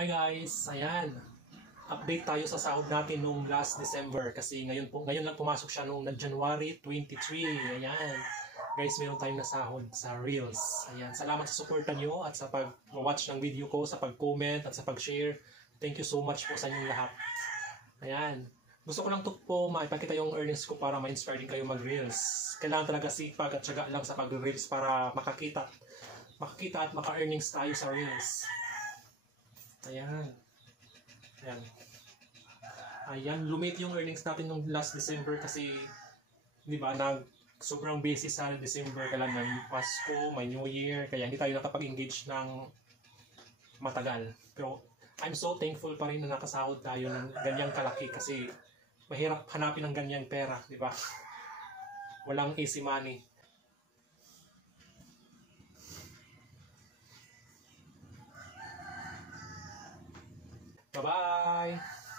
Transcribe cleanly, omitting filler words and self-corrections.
Hi guys, ayan. Update tayo sa sahod natin nung last December kasi ngayon lang pumasok siya nung January 23. Ayan. Guys, meron tayong nasahod sa Reels. Ayan. Salamat sa suporta nyo at sa pag-watch ng video ko, sa pag-comment at sa pag-share. Thank you so much po sa inyong lahat. Ayan. Gusto ko lang to po maipakita yung earnings ko para ma-inspire din kayo mag-Reels. Kailangan talaga sipag at syaga lang sa pag-Reels para makakita at maka-earnings tayo sa Reels. Ayan. Ayan. Ayan, lumit yung earnings natin nung last December kasi, di ba, sobrang busy sa December, kailan may Pasko, may New Year, kaya hindi tayo nakapag-engage ng matagal. Pero I'm so thankful pa rin na nakasahod tayo ng ganyang kalaki kasi mahirap hanapin ng ganyang pera, di ba? Walang easy money. Bye-bye!